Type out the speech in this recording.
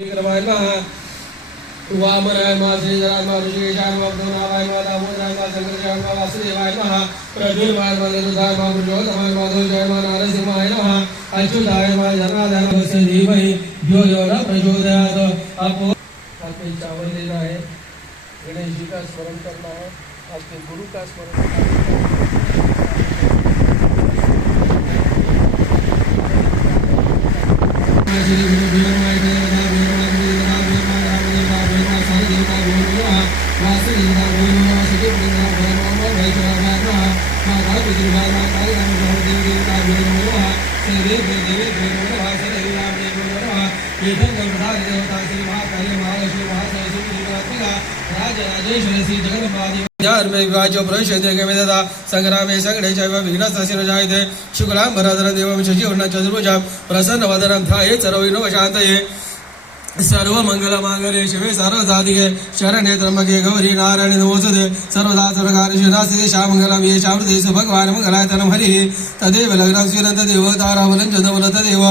विक्रमाय नमः वामनाय नमः श्रीधराय नमः ऋषिकेशाय नमः वामनाय नमः दामोदराय नमः शंकराय नमः वासुदेवाय नमः प्रद्युम्नाय नमः निरुद्धाय नमः पुरुषोत्तमाय नमः ध्वजाय नमः नरसिंहाय नमः अच्युताय नमः जनार्दनाय नमः धीमहि धियो यो न प्रचोदयात्। आपको आपके चावल लेना है, गणेश जी का स्मरण करना है, आपके गुरु का स्मरण करना संग्रामे सगळे विघ्नस्तस्य न जायते शुक्लां भरधरं देवं शशिवर्णं चतुर्भुजां प्रसन्नवदनं ध्यायेत् सर्वविघ्नोपशान्तये। सर्वमंगलमांगल्ये शिवे सर्वसाधिके शरण्ये त्र्यंबके गौरी नारायणि नमोस्तुते सर्वदा सर्वकार्येषु नास्ति शामंगलं ये शामृते भगवान् मंगलाय तनं हरिः तदेव लग्नं स्वीरं तदेव ताराबलं च तदेव